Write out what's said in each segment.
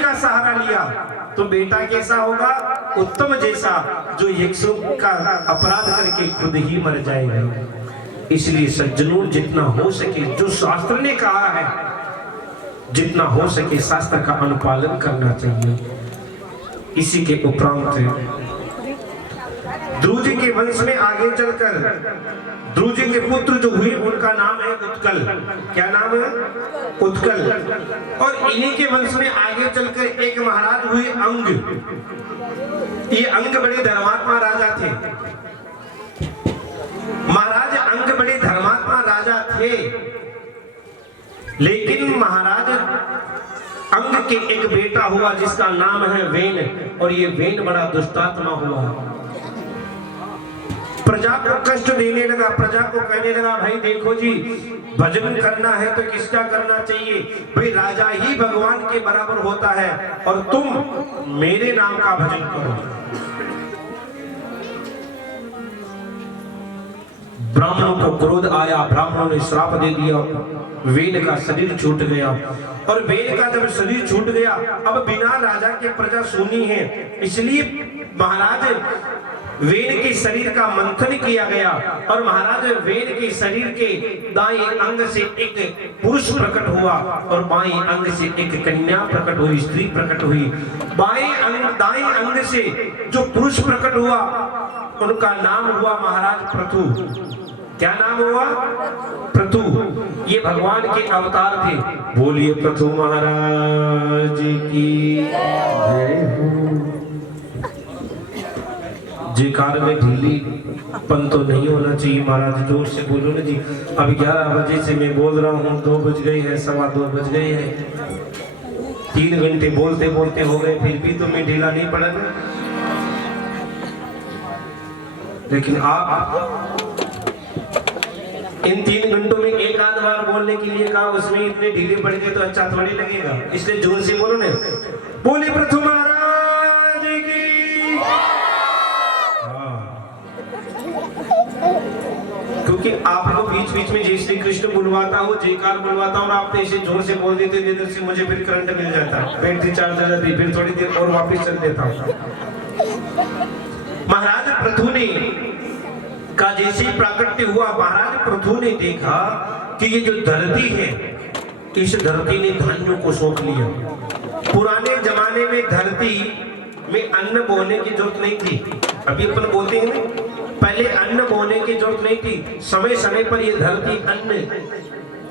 का सहारा लिया तो बेटा कैसा होगा? उत्तम जैसा, जो 100 का अपराध करके खुद ही मर जाएगा। इसलिए सज्जनों, जितना हो सके, जो शास्त्र ने कहा है, जितना हो सके शास्त्र का अनुपालन करना चाहिए। इसी के उपरांत ध्रुव जी के वंश में आगे चलकर ध्रुव जी के पुत्र जो हुए उनका नाम है उत्कल। क्या नाम है? उत्कल। और इन्हीं के वंश में आगे चलकर एक महाराज हुए अंग। ये अंग बड़े धर्मात्मा राजा थे। महाराज अंग बड़े धर्मात्मा राजा थे, लेकिन महाराज अंग के एक बेटा हुआ जिसका नाम है वेन। और ये वेन बड़ा दुष्टात्मा हुआ, प्रजा को कष्ट देने लगा। प्रजा को कहने लगा, भाई देखो जी, भजन करना है तो किसका करना चाहिए? भाई राजा ही भगवान के बराबर होता है, और तुम मेरे नाम का भजन करो। ब्राह्मणों को क्रोध आया, ब्राह्मणों ने श्राप दे दिया, वेन का शरीर छूट गया। और वेन का जब शरीर छूट गया, अब बिना राजा के प्रजा सुनी है, इसलिए महाराज वेन के शरीर का मंथन किया गया। और महाराज वेन के शरीर के दाएं अंग से एक पुरुष प्रकट हुआ और बाएं अंग से एक कन्या प्रकट हुई, स्त्री प्रकट हुई। दाएं अंग से जो पुरुष प्रकट हुआ उनका नाम हुआ महाराज पृथु। क्या नाम हुआ? पृथु। ये भगवान के अवतार थे। बोलिए पृथु महाराज की जय हो। जयकार में ढीलीपन तो नहीं होना चाहिए महाराज, जोर से बोलो ना जी। अब 11 बजे से मैं बोल रहा हूँ, 2 बज गए हैं, 2:15 बज गए हैं। 3 घंटे बोलते बोलते हो गए, फिर भी तो मैं ढीला नहीं पड़ा ना। लेकिन आप इन 3 घंटों में एक आध बार बोलने के लिए कहा, उसमें इतने ढीले पड़ गए तो अच्छा थोड़ी लगेगा। इसलिए जोर से बोलो ना, बोले पृथु महाराज की। क्योंकि आपको बीच बीच में जय श्री कृष्ण बुलवाता हो, जयकार बुलवाता हूँ, और आप ऐसे जोर से बोल देते इधर से, मुझे फिर करंट मिल जाता, बैटरी चार्ज हो जाती, फिर थोड़ी देर और वापस चल देता हूँ। महाराज पृथु ने का जैसे ही प्राकट्य हुआ, महाराज पृथु ने देखा कि ये जो धरती है, इस धरती ने धान्यों को सोख लिया। पुराने जमाने में धरती में अन्न बोने की जरूरत नहीं थी। अभी अपन बोलते हैं, पहले अन्न बोने की जरूरत नहीं थी। समय समय पर ये धरती अन्न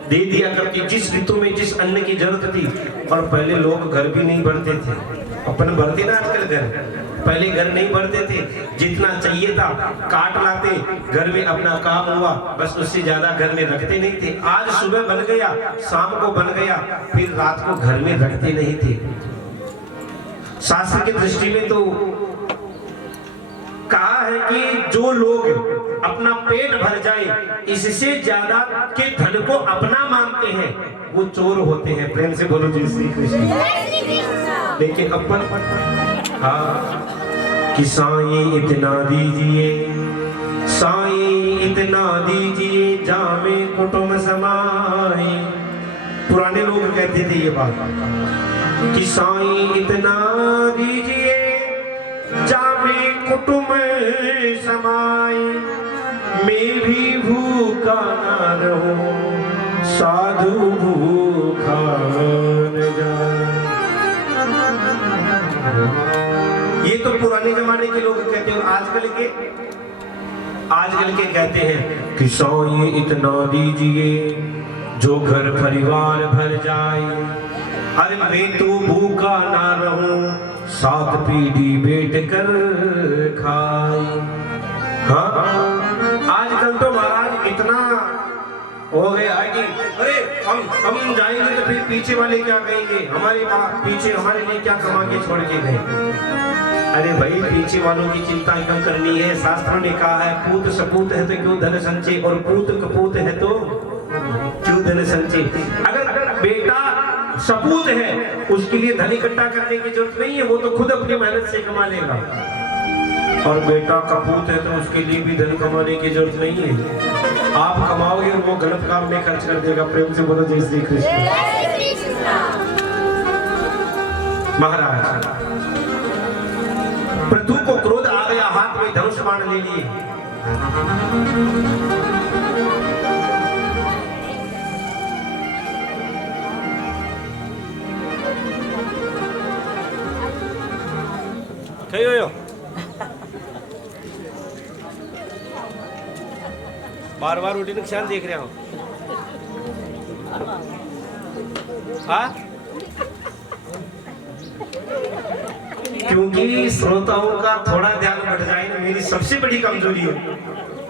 दे दिया करती, जिस ऋतु में जिस अन्न की जरूरत थी। और पहले लोग घर भी नहीं भरते थे, अपन भरते ना आजकल घर, पहले घर नहीं भरते थे। जितना चाहिए था काट लाते, घर में अपना काम हुआ, बस उससे ज्यादा घर में रखते नहीं थे। आज सुबह बन गया, शाम को बन गया, फिर रात को घर में रखते नहीं थे। शास्त्र की दृष्टि में तो कहा है कि जो लोग अपना पेट भर जाए, इससे ज्यादा के धन को अपना मानते हैं, वो चोर होते हैं। प्रेम से बोलो जय श्री कृष्ण। लेकिन अपन हाँ कि साईं इतना दीजिए, साईं इतना दीजिए, जामे कुटुंब समाए। पुराने लोग कहते थे ये बात कि साईं इतना दीजिए, जामे कुटुंब समाए। मैं भी भूखा ना रहूं, साधु भूखा न जाए। ये तो पुराने जमाने के लोग कहते हैं। आजकल के कहते हैं कि साईं इतना दीजिए, जो घर परिवार भर जाए। अरे मैं तो भूखा ना रहूं, 7 पीढ़ी बैठ कर खाए। हाँ, आजकल तो महाराज इतना हो गया है कि अरे हम जाएंगे तो फिर पीछे वाले क्या कहेंगे, हमारे पीछे हमारे लिए क्या कमा के छोड़ के गए। अरे भाई, पीछे वालों की चिंता क्यों करनी है? शास्त्रों ने कहा है, पूत सपूत है तो क्यों धन संचय, और पूत कपूत है तो क्यों धन संचय। अगर बेटा सपूत है, उसके लिए धन इकट्ठा करने की जरूरत नहीं है, वो तो खुद अपनी मेहनत से कमा लेगा। और बेटा कपूत है तो उसके लिए भी धन कमाने की जरूरत नहीं है। आप कमाओगे और वो गलत काम में खर्च कर देगा। प्रेम से बोलो जय श्री कृष्ण। महाराज पृथु को क्रोध आ गया, हाथ में धनुष बाण ले लिए। बार बार उठी नुकसान देख रहे हो। हाँ, क्योंकि श्रोताओं का थोड़ा ध्यान बढ़ जाए ना, मेरी सबसे बड़ी कमजोरी है।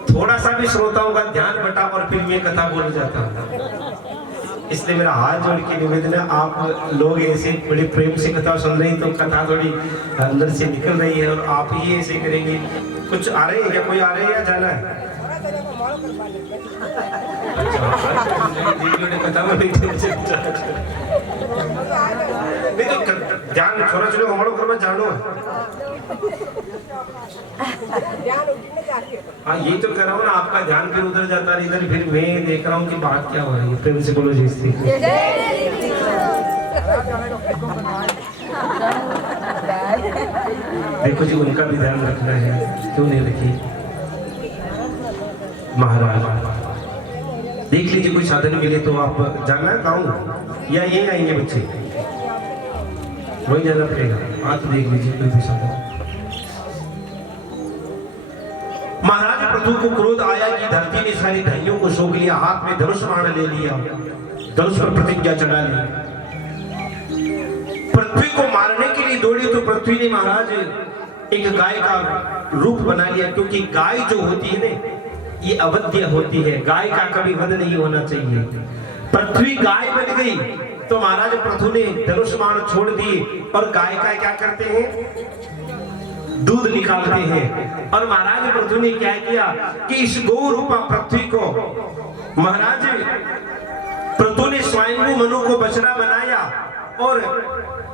थोड़ा सा भी श्रोताओं का ध्यान बटा और फिर मैं कथा बोल जाता हूँ। इसलिए मेरा हाथ जोड़ के निवेदन है, आप लोग ऐसे बड़े प्रेम से कथा सुन रहे हैं तो कथा थोड़ी अंदर से निकल रही है और आप ही ऐसे करेंगे। कुछ आ रहे हैं क्या? कोई आ रहे हैं या जाना है? कथा में नहीं तो ध्यान छोरा छोरा हमारो घर में जानो। हाँ, ये तो कर रहा हूँ ना, आपका ध्यान फिर उधर जाता है, इधर फिर मैं देख रहा हूँ कि बात क्या हो रही है। प्रेम से बोलो जय श्री कृष्ण। देखो जी, उनका भी ध्यान रखना है, क्यों नहीं रखी? महाराज देख लीजिए, कोई साधन मिले तो आप जाना गाँव या ये आएंगे बच्चे, वही जाना पड़ेगा। आप देख लीजिए कोई भी साधन। महाराज पृथु को क्रोध आया कि धरती ने सारी धनियों को सोख लिया, हाथ में धनुष बाण ले लिया, धनुष पर प्रतिज्ञा चढ़ा ली। पृथ्वी को मारने के लिए दौड़ी तो पृथ्वी ने महाराज एक गाय का रूप बना लिया, क्योंकि गाय जो होती है ना, ये अवध्य होती है, गाय का कभी वध नहीं होना चाहिए। पृथ्वी गाय बन गई तो महाराज पृथु ने धनुष बाण छोड़ दिए और गाय का क्या करते हैं? दूध निकालते हैं। और महाराज पृथु ने क्या किया कि इस गौ रूपा पृथ्वी को महाराज पृथु ने स्वयं मनु को बछड़ा बनाया और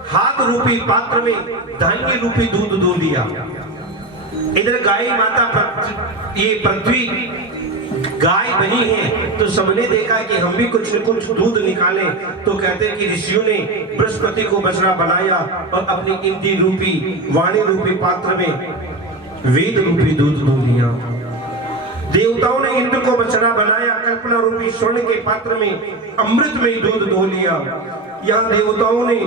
हाथ रूपी पात्र में धान्य रूपी दूध दो लिया। इधर गाय माता ये पृथ्वी गाय बनी है तो सबने देखा कि हम भी कुछ न कुछ दूध निकालें, तो कहते हैं कि ऋषियों ने बृहस्पति को बछड़ा बनाया और अपनी इंद्री रूपी वाणी रूपी पात्र में वेद रूपी दूध दो लिया। देवताओं ने इंद्र को बछड़ा बनाया, कल्पना रूपी स्वर्ण के पात्र में अमृत में दूध दो लिया। यहाँ देवताओं ने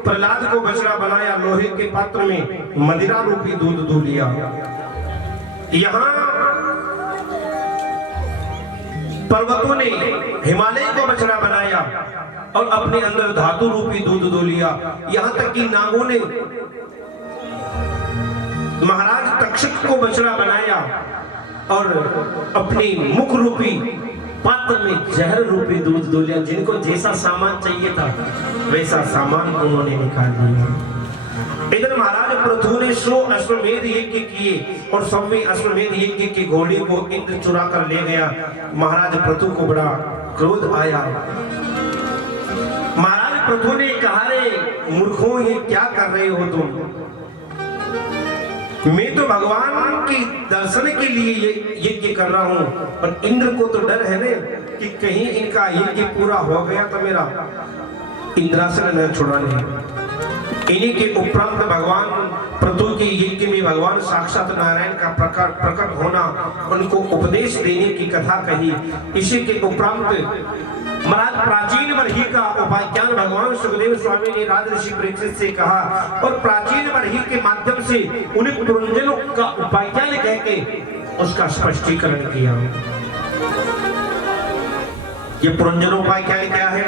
प्रहलाद को बछड़ा बनाया, लोहे के पात्र में मदिरा रूपी दूध दो लिया। यहाँ पर्वतों ने हिमालय को बछड़ा बनाया और अपने अंदर धातु रूपी दूध दो लिया। यहाँ तक कि नागों ने महाराज तक्षक को बछड़ा बनाया और अपनी मुख रूपी पात्र में जहर रूपी दूध दो लिया। जिनको जैसा सामान चाहिए था वैसा सामान उन्होंने निकाल लिया। इधर महाराज पृथु ने 100 अश्वमेध यज्ञ किए और 100वें अश्वमेध यज्ञ की घोड़ी को इंद्र चुरा कर ले गया। महाराज पृथु को बड़ा क्रोध आया। महाराज पृथु ने कहा, रे मूर्खों, ये क्या कर रहे हो तुम? मैं तो भगवान की दर्शन के लिए ये यज्ञ कर रहा हूं, और इंद्र को तो डर है ना कि कहीं इनका यज्ञ पूरा हो गया तो मेरा इंद्रासन न छुड़ा ले। इन्हीं के उपरांत भगवान पृथु के यज्ञ में भगवान साक्षात नारायण का प्रकट होना, उनको उपदेश देने की कथा कही। इसी के उपरांत महाराज प्राचीन बरही का उपाख्यान भगवान सुखदेव स्वामी ने राजऋषि परीक्षित से कहा और प्राचीन बरही के माध्यम से उन्हें पुरंजनों का उपाख्यान कह के उसका स्पष्टीकरण किया। ये पुरंजनों उपाख्यान क्या है?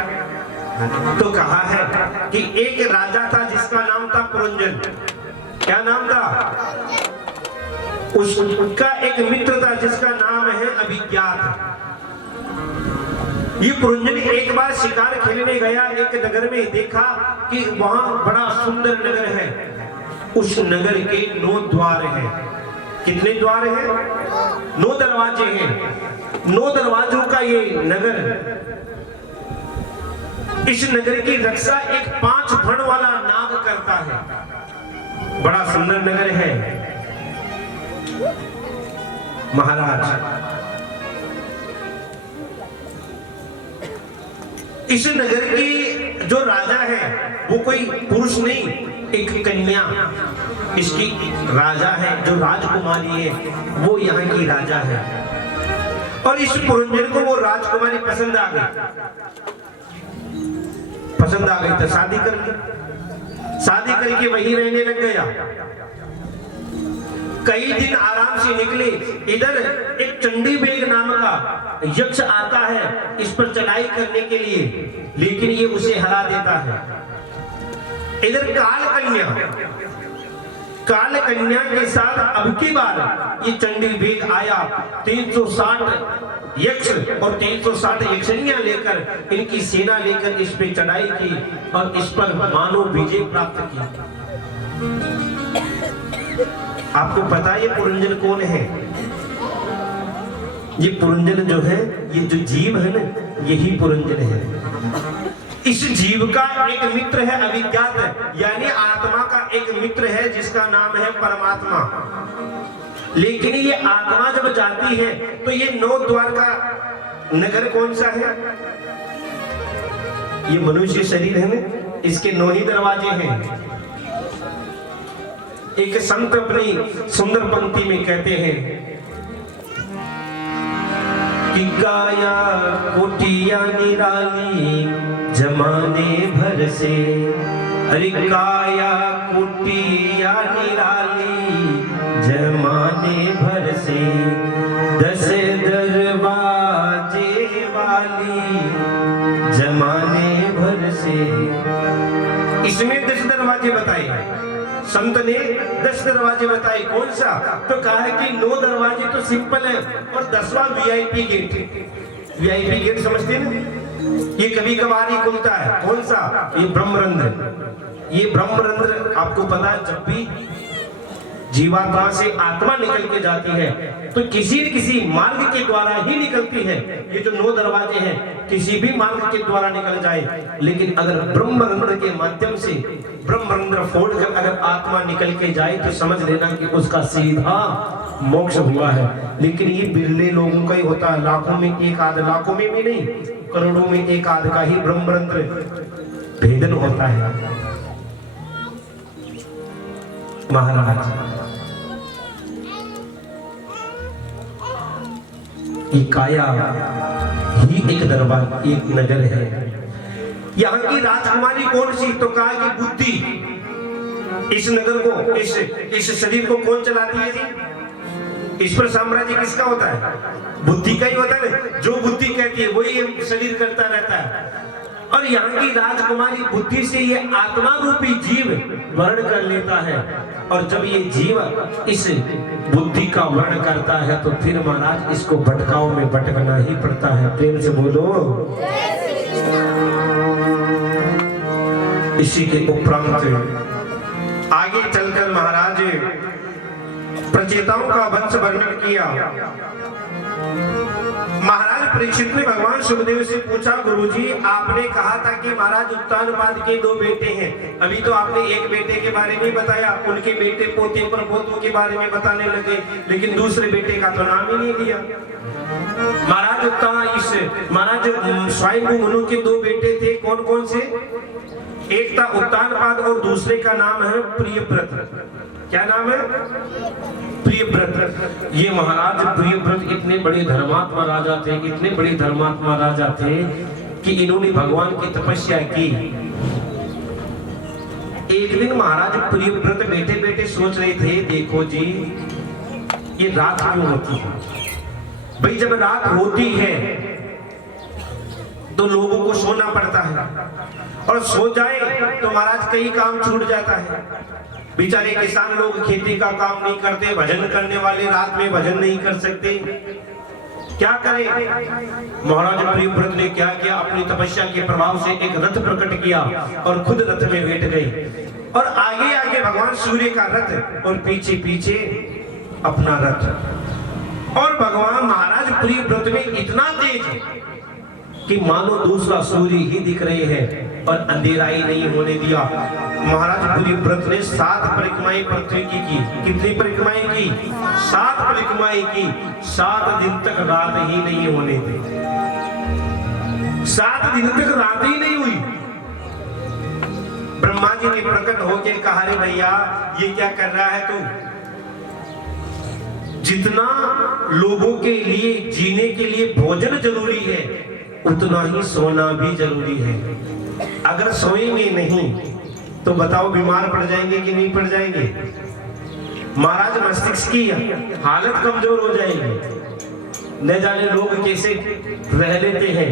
तो कहा है कि एक राजा था जिसका नाम था पुरंजन। क्या नाम था? उसका एक मित्र था जिसका नाम है अभिज्ञात। ये पुरंजन एक बार शिकार खेलने गया एक नगर में, देखा कि वहां बड़ा सुंदर नगर है। उस नगर के 9 द्वार हैं। कितने द्वार हैं? 9 दरवाजे हैं। 9 दरवाजों का ये नगर, इस नगर की रक्षा एक 5 फण वाला नाग करता है। बड़ा सुंदर नगर है। महाराज इस नगर की जो राजा है वो कोई पुरुष नहीं, एक कन्या इसकी राजा है, जो राजकुमारी है वो यहाँ की राजा है। और इस पुरंजन को वो राजकुमारी पसंद आ गई तो शादी कर ली। शादी करके वहीं रहने लग गया। कई दिन आराम से निकले, इधर एक चंडी बेग नाम का यक्ष आता है इस पर चढ़ाई करने के लिए, लेकिन ये उसे हरा देता है। इधर काल कन्या के साथ अब की बार ये चंडी बेग आया। 360 यक्ष और 360 यक्षिणियां लेकर, इनकी सेना लेकर इस पे चढ़ाई की और इस पर मानो विजय प्राप्त की। आपको पता है ये पुरंजन कौन है? ये पुरंजन जो है, ये जो जीव है ना, यही पुरंजन है। इस जीव का एक मित्र है अविज्ञात, यानी आत्मा का एक मित्र है जिसका नाम है परमात्मा। लेकिन ये आत्मा जब जाती है तो ये 9 द्वार का नगर कौन सा है? ये मनुष्य शरीर है ना, इसके 9 ही दरवाजे हैं। एक संत अपनी सुंदर पंक्ति में कहते हैं कि काया कोटिया निराली जमाने भर से, अरे काया कोटिया निराली जमाने भर से, 10 दरवाजे वाली जमाने भर से। इसमें 10 दरवाजे बताए संत ने, 10 दरवाजे बताए। कौन सा? तो कहा है कि 9 दरवाजे तो सिंपल है और 10वां वीआईपी गेट। वीआईपी गेट समझते हैं ना, ये कभी कभार ही खुलता है। कौन सा? ये ब्रह्मरंध्र। ये ब्रह्मरंध्र आपको पता है, जब भी जीवात्मा से आत्मा निकल के जाती है तो किसी न किसी मार्ग के द्वारा ही निकलती है। ये जो 9 दरवाजे हैं किसी भी मार्ग के द्वारा निकल जाए, लेकिन अगर ब्रह्मरंध्र के माध्यम से ब्रह्मरंध्र फोड़कर अगर आत्मा निकल के जाए तो समझ लेना कि उसका सीधा मोक्ष हुआ है। लेकिन ये बिरले लोगों का ही होता है, लाखों में एक आध, लाखों में भी नहीं, करोड़ों में एक आध का ही ब्रह्मरंध्र भेदन होता है। महाराज ये काया ही एक दरबार, एक नगर है। यहाँ की राजकुमारी कौन सी? तो कहा कि बुद्धि। इस नगर को, इस शरीर को कौन चलाती है जी? इस पर साम्राज्य किसका होता है? बुद्धि का ही होता है। जो बुद्धि कहती है वही शरीर करता रहता है। और यहाँ की राजकुमारी बुद्धि से ये आत्मा रूपी जीव वर्ण कर लेता है। और जब ये जीव इस बुद्धि का वर्ण करता है तो फिर महाराज इसको भटकाव में भटकना ही पड़ता है। प्रेम से बोलो। इसी के उपरांत आगे चलकर महाराज प्रचेताओं का वंश वर्णन किया। महाराज परीक्षित ने भगवान सुखदेव से पूछा, गुरुजी आपने कहा था कि महाराज उत्तानपाद के 2 बेटे हैं, अभी तो आपने एक बेटे के बारे में बताया, उनके बेटे पोते प्रपोतों के बारे में बताने लगे, लेकिन दूसरे बेटे का तो नाम ही नहीं लिया। महाराज स्वयंभू मनु के 2 बेटे थे, कौन कौन से? एक था उत्तानपाद और दूसरे का नाम है प्रियव्रत। क्या नाम है? प्रियव्रत। ये महाराज प्रियव्रत इतने बड़े धर्मात्मा राजा थे, इतने बड़े धर्मात्मा राजा थे कि इन्होंने भगवान की तपस्या की। एक दिन महाराज प्रियव्रत बैठे बैठे सोच रहे थे, देखो जी ये रात क्यों होती है? भाई जब रात होती है तो लोगों को सोना पड़ता है, और सो जाए तो महाराज कई काम छूट जाता है। बेचारे किसान लोग खेती का काम नहीं करते, भजन करने वाले रात में भजन नहीं कर सकते, क्या करें? महाराज प्रियव्रत ने क्या किया? अपनी तपस्या के प्रभाव से एक रथ प्रकट किया और खुद रथ में बैठ गए, और आगे आगे भगवान सूर्य का रथ और पीछे पीछे अपना रथ। और भगवान महाराज प्रियव्रत में इतना तेज कि मानो दूसरा सूर्य ही दिख रहे हैं और अंधेरा ही नहीं होने दिया। महाराज प्रियव्रत ने 7 परिक्रमाएं पृथ्वी की। कितनी परिक्रमाएं की? 7 परिक्रमाएं की। 7 दिन तक रात ही नहीं होने दी। 7 दिन तक रात ही नहीं हुई। ब्रह्मा जी ने प्रकट होकर कहा, रे भैया ये क्या कर रहा है तू? जितना लोगों के लिए जीने के लिए भोजन जरूरी है, उतना ही सोना भी जरूरी है। अगर सोएंगे नहीं तो बताओ बीमार पड़ जाएंगे कि नहीं पड़ जाएंगे? महाराज मस्तिष्क की हालत कमजोर हो जाएगी। न जाने लोग कैसे रह लेते हैं।